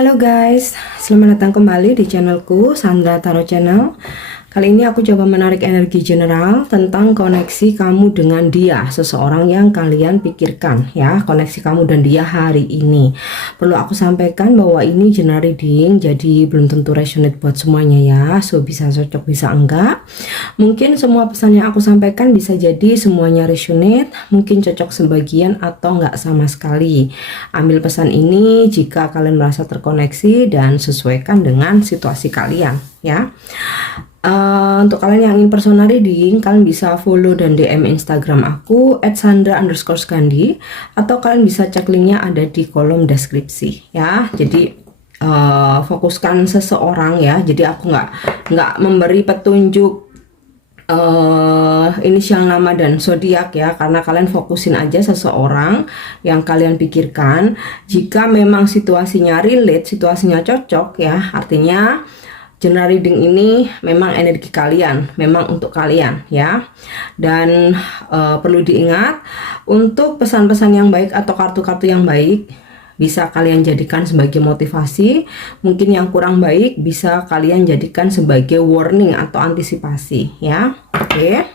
Halo guys, selamat datang kembali di channelku Sandra Tarot Channel. Kali ini aku coba menarik energi general tentang koneksi kamu dengan dia, seseorang yang kalian pikirkan ya, koneksi kamu dan dia hari ini. Perlu aku sampaikan bahwa ini general reading, jadi belum tentu resonate buat semuanya ya, so bisa cocok bisa enggak. Mungkin semua pesan yang aku sampaikan bisa jadi semuanya resonate, mungkin cocok sebagian atau enggak sama sekali. Ambil pesan ini jika kalian merasa terkoneksi dan sesuaikan dengan situasi kalian ya. Untuk kalian yang ingin personal reading, kalian bisa follow dan DM Instagram aku @sandra_skandi, atau kalian bisa cek linknya ada di kolom deskripsi ya. Jadi fokuskan seseorang ya. Jadi aku nggak memberi petunjuk inisial nama dan zodiak ya, karena kalian fokusin aja seseorang yang kalian pikirkan. Jika memang situasinya relate, situasinya cocok ya, artinya general reading ini memang energi kalian, memang untuk kalian ya. Dan perlu diingat, untuk pesan-pesan yang baik atau kartu-kartu yang baik bisa kalian jadikan sebagai motivasi. Mungkin yang kurang baik bisa kalian jadikan sebagai warning atau antisipasi ya. Oke.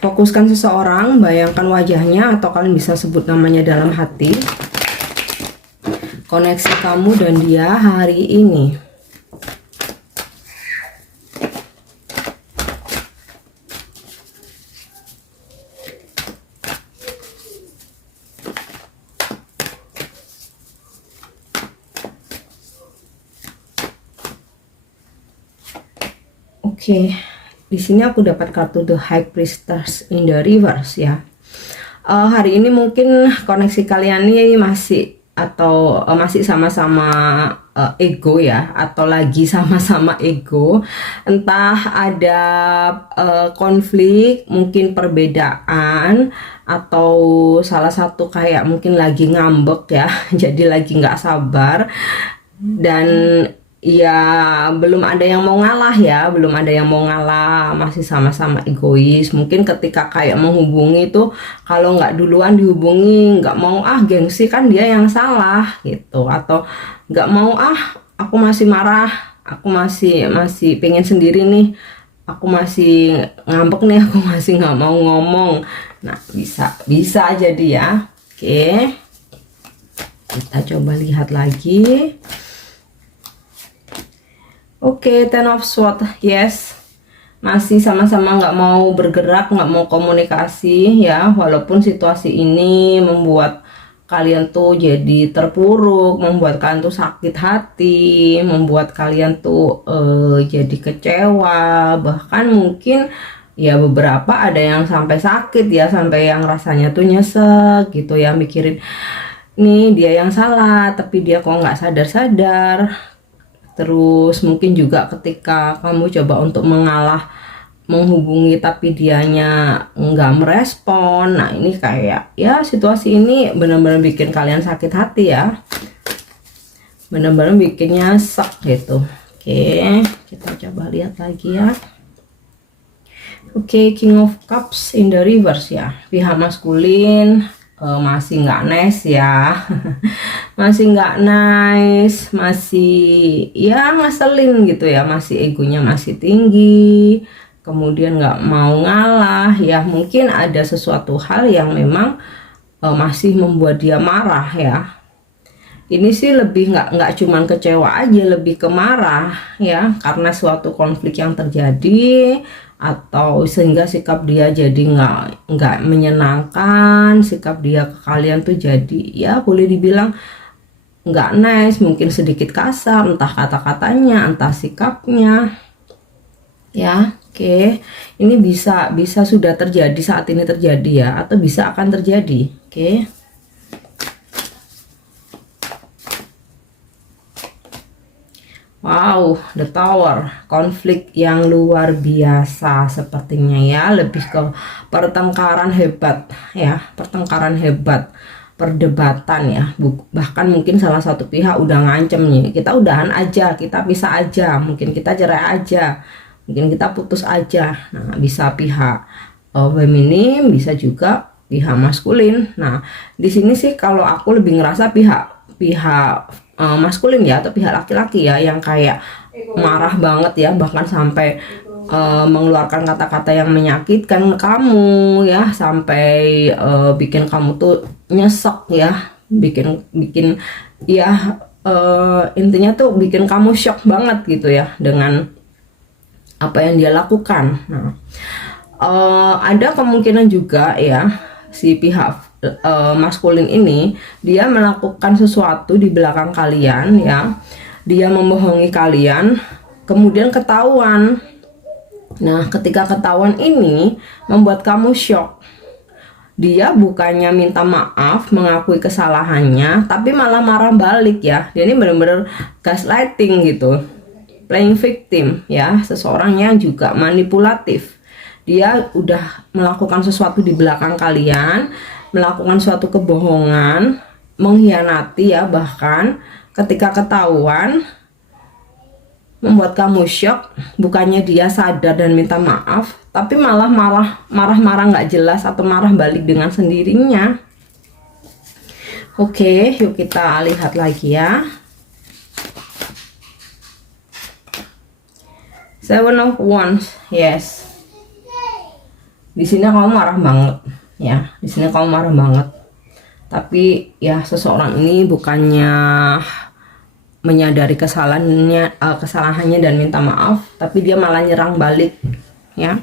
Fokuskan seseorang, bayangkan wajahnya atau kalian bisa sebut namanya dalam hati. Koneksi kamu dan dia hari ini. Oke, di sini aku dapat kartu The High Priestess in the Reverse ya. Hari ini mungkin koneksi kalian ini masih masih sama-sama ego ya, atau lagi sama-sama ego. Entah ada konflik, mungkin perbedaan, atau salah satu kayak mungkin lagi ngambek ya, jadi lagi nggak sabar. Dan ya belum ada yang mau ngalah ya, belum ada yang mau ngalah, masih sama-sama egois. Mungkin ketika kayak menghubungi tuh, kalau nggak duluan dihubungi, nggak mau gengsi kan dia yang salah gitu, atau nggak mau aku masih marah, aku masih pengen sendiri nih, aku masih ngambek nih, aku masih nggak mau ngomong. Nah bisa jadi ya. Oke, kita coba lihat lagi. Oke, Ten of Swords, yes, masih sama-sama nggak mau bergerak, nggak mau komunikasi ya, walaupun situasi ini membuat kalian tuh jadi terpuruk, membuat kalian tuh sakit hati, membuat kalian tuh jadi kecewa, bahkan mungkin ya beberapa ada yang sampai sakit ya, sampai yang rasanya tuh nyesek gitu ya, mikirin nih dia yang salah tapi dia kok nggak sadar-sadar. Terus mungkin juga ketika kamu coba untuk menghubungi tapi dianya nggak merespon. Nah ini kayak ya, situasi ini benar-benar bikin kalian sakit hati ya, benar-benar bikin nyesek gitu. Oke, kita coba lihat lagi ya. Oke, King of Cups in the Reverse ya, pihak maskulin masih nggak nice ya. Masih nggak nice, masih ya ngeselin gitu ya, masih egonya masih tinggi, kemudian nggak mau ngalah ya. Mungkin ada sesuatu hal yang memang masih membuat dia marah ya. Ini sih lebih nggak cuman kecewa aja, lebih ke marah ya, karena suatu konflik yang terjadi, atau sehingga sikap dia jadi nggak menyenangkan. Sikap dia ke kalian tuh jadi ya boleh dibilang nggak nice, mungkin sedikit kasar, entah kata-katanya, entah sikapnya ya. Oke, ini bisa sudah terjadi, saat ini terjadi ya, atau bisa akan terjadi. Oke. Wow, the Tower, konflik yang luar biasa sepertinya ya, lebih ke pertengkaran hebat ya, pertengkaran hebat, perdebatan ya. Bahkan mungkin salah satu pihak udah ngancem nih, kita udahan aja, kita pisah aja, mungkin kita cerai aja, mungkin kita putus aja. Nah bisa pihak feminim, bisa juga pihak maskulin. Nah di sini sih kalau aku lebih ngerasa pihak pihak maskulin ya, atau pihak laki-laki ya, yang kayak marah banget ya, bahkan sampai mengeluarkan kata-kata yang menyakitkan kamu ya, sampai bikin kamu tuh nyesek ya, bikin ya, intinya tuh bikin kamu shock banget gitu ya dengan apa yang dia lakukan. Nah, ada kemungkinan juga ya si pihak maskulin ini dia melakukan sesuatu di belakang kalian ya, dia membohongi kalian, kemudian ketahuan. Nah, ketika ketahuan ini membuat kamu shock. Dia bukannya minta maaf, mengakui kesalahannya, tapi malah marah balik ya. Dia ini benar-benar gaslighting gitu, playing victim ya, seseorang yang juga manipulatif. Dia udah melakukan sesuatu di belakang kalian, melakukan suatu kebohongan, mengkhianati ya, bahkan ketika ketahuan membuat kamu shock. Bukannya dia sadar dan minta maaf, tapi malah marah-marah nggak jelas atau marah balik dengan sendirinya. Oke, yuk kita lihat lagi ya. Seven of Wands, yes. Di sini kamu marah banget ya, di sini kamu marah banget. Tapi ya, seseorang ini bukannya menyadari kesalahannya dan minta maaf, tapi dia malah nyerang balik ya.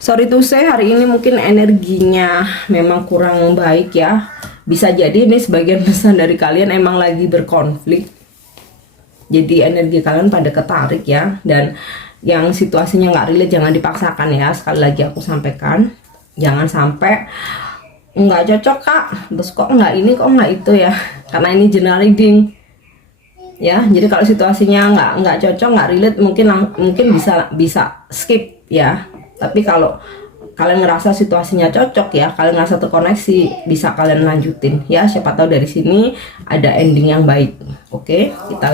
Sorry to say, hari ini mungkin energinya memang kurang baik ya. Bisa jadi ini sebagian besar dari kalian emang lagi berkonflik, jadi energi kalian pada ketarik ya. Dan yang situasinya nggak relate jangan dipaksakan ya, sekali lagi aku sampaikan, jangan sampai nggak cocok kak, terus kok nggak ini kok nggak itu ya, karena ini general reading ya. Jadi kalau situasinya nggak cocok, nggak relate, mungkin bisa skip ya. Tapi kalau kalian ngerasa situasinya cocok ya, kalian ngerasa terkoneksi, bisa kalian lanjutin ya. Siapa tahu dari sini ada ending yang baik. Oke, kita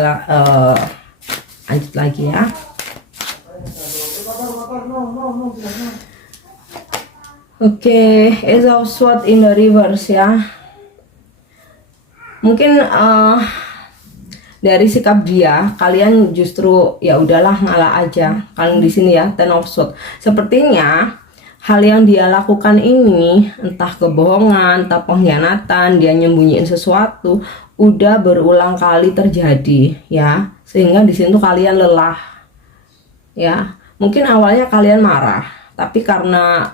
lanjut lagi ya. Oke, Ace of Swords in the reverse ya. Mungkin dari sikap dia, kalian justru ya udahlah ngalah aja. Kalian di sini ya, Ten of Swords. Sepertinya hal yang dia lakukan ini, entah kebohongan, entah pengkhianatan, dia nyembunyiin sesuatu, udah berulang kali terjadi ya. Sehingga di sini tuh kalian lelah ya. Mungkin awalnya kalian marah, tapi karena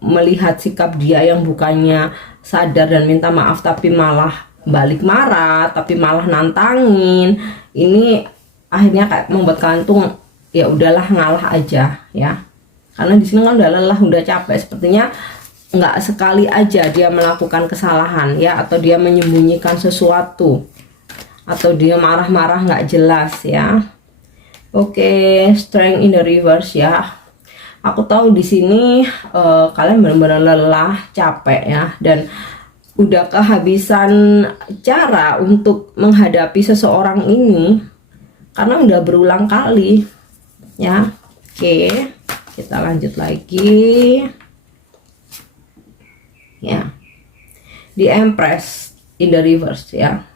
melihat sikap dia yang bukannya sadar dan minta maaf, tapi malah balik marah, tapi malah nantangin, ini akhirnya kayak membuat kalian tuh ya udahlah ngalah aja ya. Karena di sini kan udah lelah, udah capek. Sepertinya nggak sekali aja dia melakukan kesalahan ya, atau dia menyembunyikan sesuatu, atau dia marah-marah nggak jelas ya. Oke, Strength in the reverse ya. Aku tahu di sini kalian benar-benar lelah, capek ya, dan udah kehabisan cara untuk menghadapi seseorang ini karena udah berulang kali ya. Oke, kita lanjut lagi ya. The Empress in the reverse ya.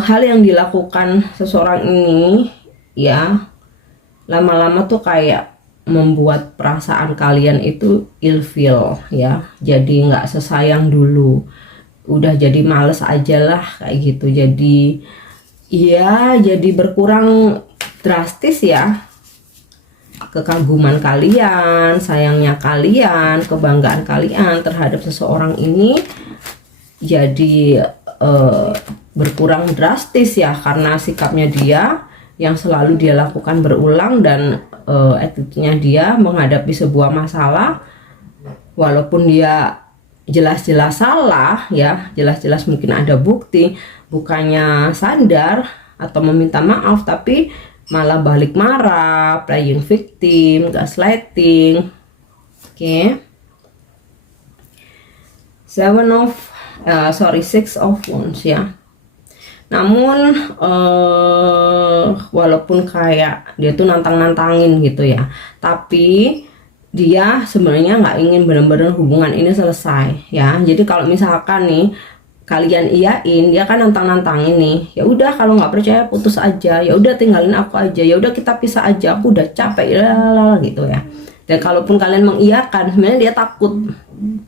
Hal yang dilakukan seseorang ini ya, lama-lama tuh kayak membuat perasaan kalian itu ilfeel ya. Jadi nggak sesayang dulu, udah jadi males aja lah kayak gitu. Jadi ya, jadi berkurang drastis ya kekaguman kalian, sayangnya kalian, kebanggaan kalian terhadap seseorang ini jadi berkurang drastis ya, karena sikapnya dia yang selalu dia lakukan berulang, dan attitude-nya dia menghadapi sebuah masalah walaupun dia jelas-jelas salah ya, jelas-jelas mungkin ada bukti, bukannya sadar atau meminta maaf, tapi malah balik marah, playing victim, gaslighting. Oke. Six of Wands ya. Namun walaupun kayak dia tuh nantang-nantangin gitu ya, tapi dia sebenarnya nggak ingin benar-benar hubungan ini selesai ya. Jadi kalau misalkan nih kalian iyain, dia kan nantang-nantangin nih, ya udah kalau nggak percaya putus aja, ya udah tinggalin aku aja, ya udah kita pisah aja, aku udah capek lah gitu ya. Dan kalaupun kalian mengiyakan, sebenarnya dia takut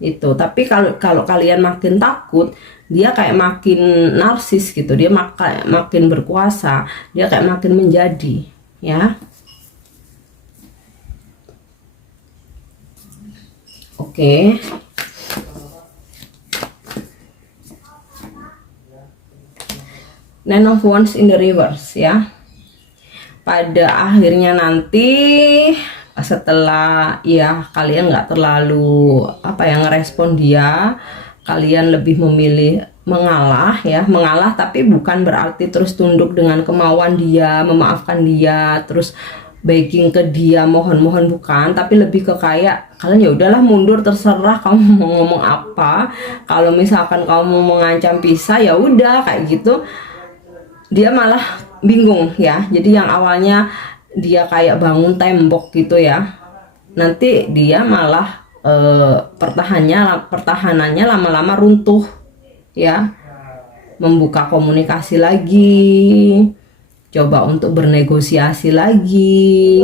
itu. Tapi kalau kalian makin takut, dia kayak makin narsis gitu, dia kayak makin berkuasa, dia kayak makin menjadi ya. Oke. Nine of Wands in the reverse ya. Pada akhirnya nanti setelah ya kalian nggak terlalu ngerespon dia, kalian lebih memilih mengalah ya. Mengalah tapi bukan berarti terus tunduk dengan kemauan dia, memaafkan dia, terus begging ke dia, mohon-mohon, bukan, tapi lebih ke kayak kalian ya udahlah mundur, terserah kamu mau ngomong apa. Kalau misalkan kamu mau mengancam pisah ya udah kayak gitu. Dia malah bingung ya. Jadi yang awalnya dia kayak bangun tembok gitu ya, nanti dia malah pertahanannya lama-lama runtuh ya. Membuka komunikasi lagi, coba untuk bernegosiasi lagi.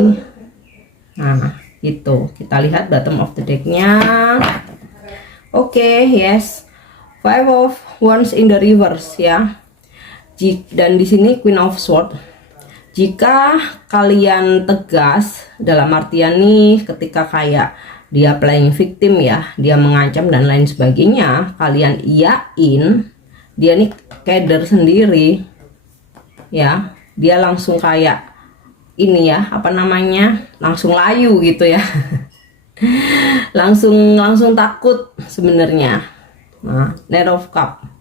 Nah itu kita lihat bottom of the decknya. Oke, yes, Five of Wands in the reverse ya. Dan di sini Queen of Swords. Jika kalian tegas dalam artian nih, ketika kayak dia playing victim ya, dia mengancam dan lain sebagainya, kalian iyain, dia nih keder sendiri ya. Dia langsung kayak ini ya, langsung layu gitu ya. langsung takut sebenarnya. Nah, Knight of Cups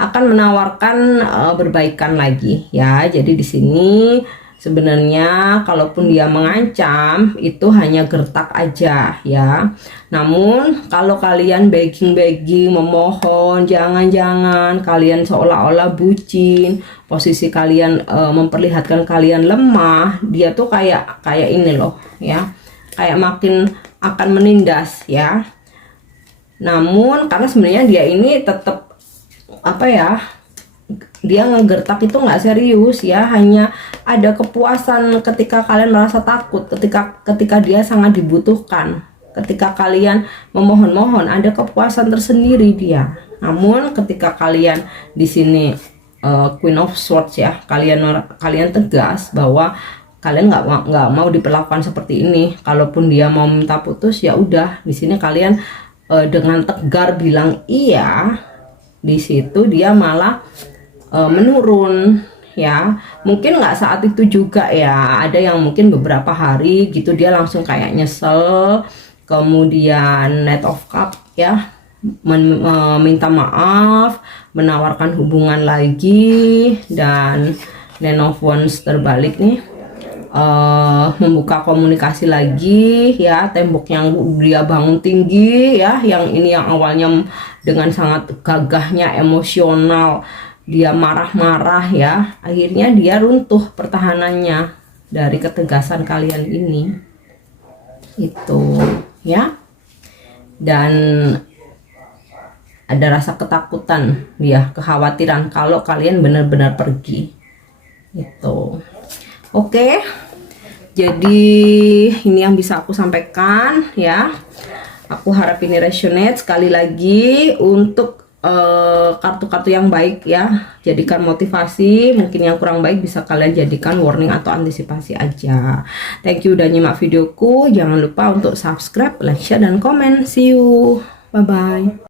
akan menawarkan berbaikan lagi ya. Jadi di sini sebenarnya kalaupun dia mengancam itu hanya gertak aja ya. Namun kalau kalian begging, memohon, jangan kalian seolah-olah bucin, posisi kalian memperlihatkan kalian lemah, dia tuh kayak ini loh ya, kayak makin akan menindas ya. Namun karena sebenarnya dia ini tetap dia ngegertak itu nggak serius ya, hanya ada kepuasan ketika kalian merasa takut, ketika dia sangat dibutuhkan, ketika kalian memohon-mohon, ada kepuasan tersendiri dia. Namun ketika kalian di sini Queen of Swords ya, kalian tegas bahwa kalian nggak mau diperlakukan seperti ini. Kalaupun dia mau minta putus ya udah, di sini kalian dengan tegar bilang iya. Di situ dia malah menurun ya. Mungkin nggak saat itu juga ya, ada yang mungkin beberapa hari gitu dia langsung kayak nyesel. Kemudian Knight of Cups ya, meminta maaf, menawarkan hubungan lagi. Dan Nine of Wands terbalik nih, membuka komunikasi lagi ya. Tembok yang dia bangun tinggi ya, yang ini yang awalnya dengan sangat gagahnya, emosional, dia marah-marah ya, akhirnya dia runtuh pertahanannya dari ketegasan kalian ini itu ya. Dan ada rasa ketakutan dia, kekhawatiran kalau kalian benar-benar pergi itu. Oke, jadi ini yang bisa aku sampaikan ya. Aku harap ini resonate. Sekali lagi untuk kartu-kartu yang baik ya, jadikan motivasi. Mungkin yang kurang baik bisa kalian jadikan warning atau antisipasi aja. Thank you udah nyimak videoku. Jangan lupa untuk subscribe, like, share, dan komen. See you, bye bye.